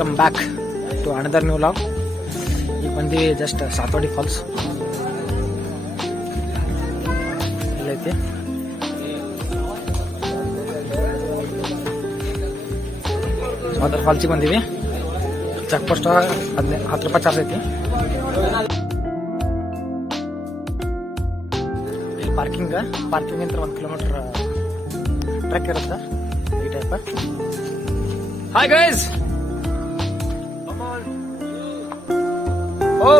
Welcome back to another new vlog. ಈಗ ಬಂದಿವಿ just ಸಾತವಾಡಿ falls ಎಲ್ಲೈತಿ. ಸಾತವಾಡಿ ಫಾಲ್ಸಿಗೆ ಬಂದಿವಿ. ಚೆಕ್ ಪೋಸ್ಟ್ 10 ರೂಪಾಯಿ ಚಾರ್ಜ್ ಐತಿ. ಇಲ್ಲಿ ಪಾರ್ಕಿಂಗ್ ಅಂತ 1 ಕಿಲೋಮೀಟರ್ ಟ್ರೆಕ್ ಇರುತ್ತೆ ಈ ಟೈಪ್. Hi guys. ಓ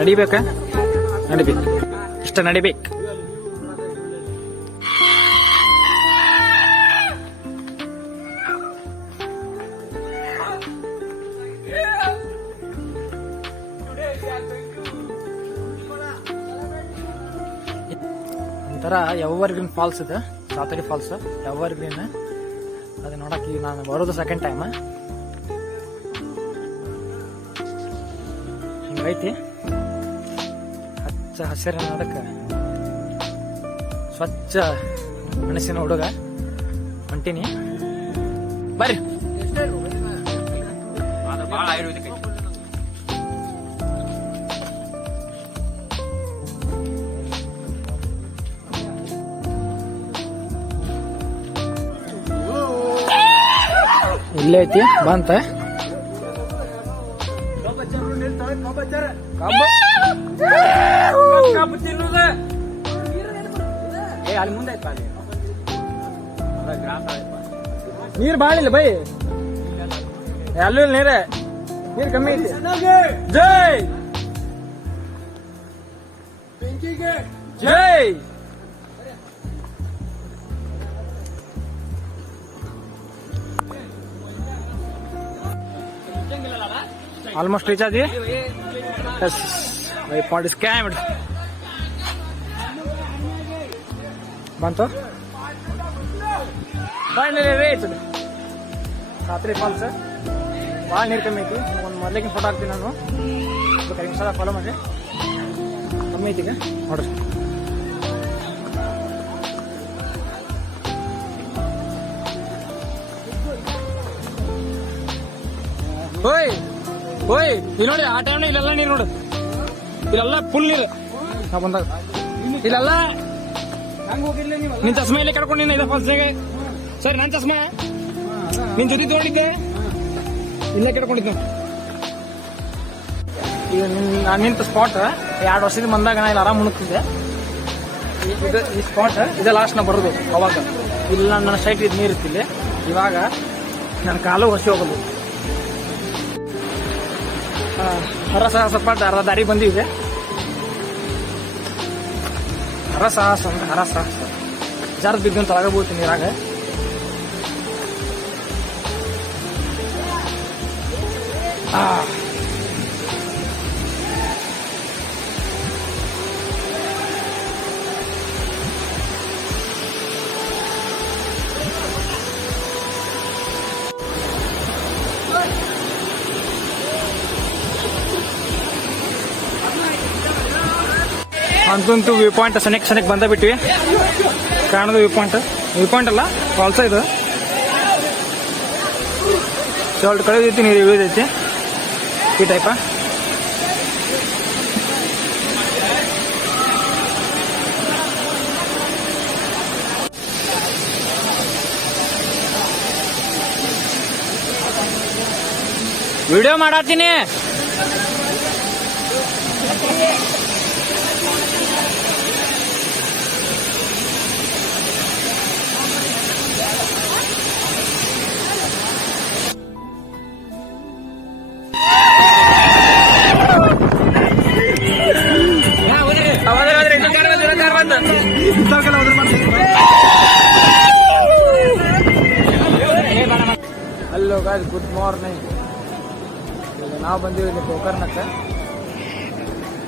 ನಡಿಬೇಕ ಇಷ್ಟ ನಡಿಬೇಕು. ಒಂಥರ ಎವರ್ಗ್ರೀನ್ ಫಾಲ್ಸ್ ಇದೆ, ಸಾತವಾಡಿ ಫಾಲ್ಸ್ ಎವರ್ಗ್ರೀನ್. ಅದು ನೋಡಕ್ ಈಗ ನಾನು ಬರೋದು ಸೆಕೆಂಡ್ ಟೈಮ್. ಹಿಂಗೈತಿ ಹಚ್ಚ ಹಸಿರಿನ ನೋಡಕ್ಕೆ ಸ್ವಚ್ಛ ಮನಸ್ಸಿನ ಹುಡುಗ ಹೊಂಟಿನಿ. ಬರ್ರಿ. ಇಲ್ಲೇ ಐತಿ ಬಂತ ಅಲ್ಲಿ ಮುಂದೆ ನೀರ್ ಬಾಳ ಇಲ್ಲ ಬೈ, ಅಲ್ಲೂ ನೀರ ನೀರ್ ಕಮ್ಮಿ ಐತಿ. ಜೈ ಜೈ. ಆಲ್ಮೋಸ್ಟ್ ರೀಚ್ ಆದಿ. ಪಾಯಿಂಟ್ ಸ್ಕ್ಯಾಮ್ ಬಂತು. Finally reach Satavadi falls. ಭಾಳ ನೀರು ಕಮ್ಮಿ ಐತಿ. ಒಂದು ಮೊದಲಿಗೆ ಫೋಟೋ ಹಾಕ್ತೀನಿ ನಾನು, ಇನ್ಸ್ಟಾದಾಗ ಫಾಲೋ ಮಾಡಿ. ಕಮ್ಮಿ ಐತಿ ಈಗ ನೋಡ್ರಿ. ಓಯ್ ಓಯ್ ಇಲ್ಲಿ ನೋಡಿ, ಆ ಟೈಮ್ ಇಲ್ಲೆಲ್ಲ ನೀರು ನೋಡು, ಇಲ್ಲೆಲ್ಲ ಫುಲ್ ನೀರು. ನಾ ಬಂದಾಗ ಇಲ್ಲೆಲ್ಲ ನಿನ್ ಚಸ್ಮಾ ಇಲ್ಲೇ ಕಡ್ಕೊಂಡಿನ ಇದೆ ಫಾಲ್ಸ್ನಾಗ. ಸರಿ, ನನ್ ಚಸ್ಮಾ ನಿನ್ ಜೊತೆ ತಗೊಂಡಿದ್ದೆ, ಇಲ್ಲೇ ಕೆಡ್ಕೊಂಡಿದ್ದೆ. ಈಗ ನಾನು ನಿಂತ ಸ್ಪಾಟ್ 2 ವರ್ಷದ ಬಂದಾಗ ನಾ ಇಲ್ಲಿ ಆರಾಮ್ ಮುಣುಕ್ತಿದ್ದೆ. ಈ ಸ್ಪಾಟ್ ಇದೇ ಲಾಸ್ಟ್ ನಾ ಬರೋದು. ಅವಾಗ ಇಲ್ಲ ನನ್ನ ಸೈಟ್ ಇದು ನೀರು ಇರ್ತಿಲ್ಲ. ಇವಾಗ ನನ್ನ ಕಾಲು ಹೊಸಿ ಹೋಗೋದು. ಹರಸಾಹಸ ಪಟ್ಟು ಅರ್ಧ ದಾರಿ ಬಂದಿದೆ. ಹರಸಾಹಸ ಅಂದ್ರೆ ಹರಸಾಹಸ ಜಾರದ್ ಬಿದ್ದು ಅಂತ ಒಳಗಬಹುದು ನೀರಾಗ. ಅಂತಂತೂ ವ್ಯೂ ಪಾಯಿಂಟ್ ಸನಿಕ್ ಬಂದ ಬಿಟ್ವಿ. ಕಾಣೋದು ವ್ಯೂ ಪಾಯಿಂಟ್ ಅಲ್ಲ, ಫಾಲ್ಸ ಇದು. ಸ್ವಲ್ಪ ಕಳೆದೈತಿ, ನೀರು ಇಳಿದೈತಿ ಈ ಟೈಪ. ವಿಡಿಯೋ ಮಾಡತ್ತೀನಿ. Hello guys, good morning. ನಾವು ಬಂದಿವಿ ಗೋಕರ್ಣಕ್ಕೆ.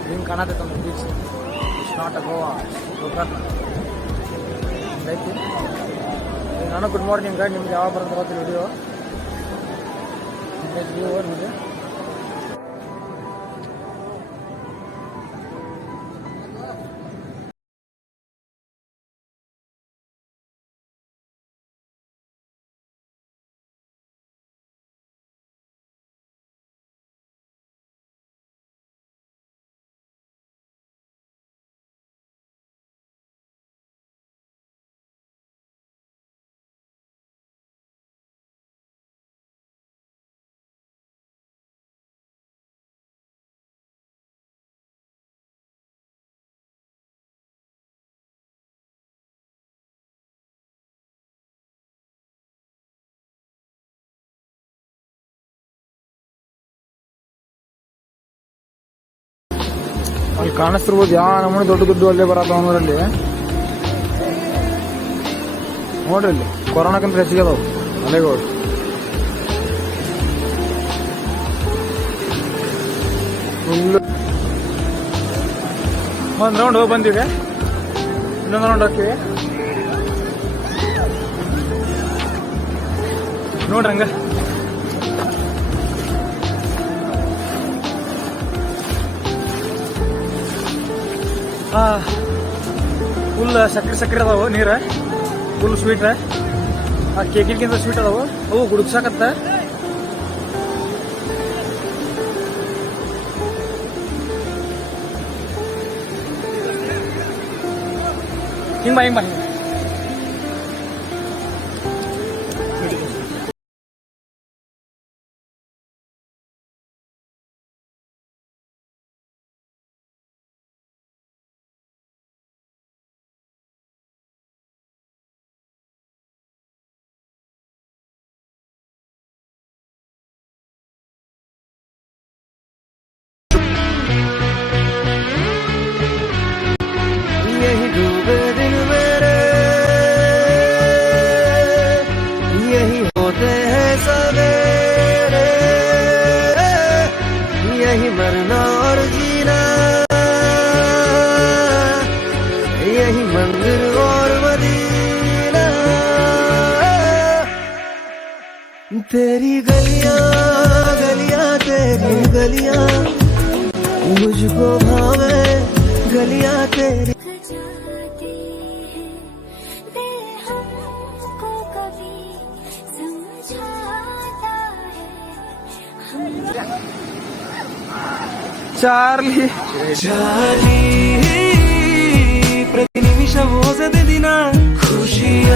ಹಿಂಗೆ ಕಾಣತೈತೆ ಒಂದು beach. It's not a Goa, Gokarna ಐತಿ. ನಾನು ಗುಡ್ ಮಾರ್ನಿಂಗ್. ನಿಮ್ಗೆ ಯಾವಾಗ ಬರೋದು ಗೊತ್ತಿಲ್ಲ ವಿಡಿಯೋ. ಅಲ್ಲಿ ಕಾಣಿಸ್ತಿರ್ಬೋದು ಯಾವ ನಮ್ಮನೆ ದೊಡ್ಡ ದುಡ್ಡು ಅಲ್ಲೇ ಬರತ್ತ ಅವನಲ್ಲಿ ನೋಡ್ರಿ ಇಲ್ಲಿ ಕೊರೋನಾಕ್ಕಿಂತ ಹೆಚ್ಚಿಗೆ ಅದಾವ ಅಲೆಗಳು. ಫುಲ್ ಒಂದ್ ರೌಂಡ್ ಹೋಗಿ ಬಂದಿವಿ, ಇನ್ನೊಂದು ರೌಂಡ್ ಹೋಗ್ತೀವಿ ನೋಡ್ರಿ ಹಂಗ. ಫುಲ್ ಸಕ್ಕರೆ ಅದಾವು, ನೀರ ಫುಲ್ ಸ್ವೀಟ್, ಆ ಕೇಕಿನ್ಕಿಂತ ಸ್ವೀಟ್ ಅದಾವು, ಅವು ಗುಡುಗ್ಸಾಕತ್ತ. ಹಿಂಗ್ ಬಾ ಹಿಂಗ್ ಬಾ. यही डूबे दिन मेरे, यही होते हैं सवेरे, यही मरना और जीना, यही मंदिर और मदीना, तेरी गलियां गलियां तेरी गलियां मुझको भावे, गलियां तेरी जाती है दिल हमको कभी समझाता है ಚಾರ್ಲಿ ಚಾಲಿ ಪ್ರತಿ ನಿಮಿಷ ಮೋಸದ ದಿನ ಖುಷಿಯ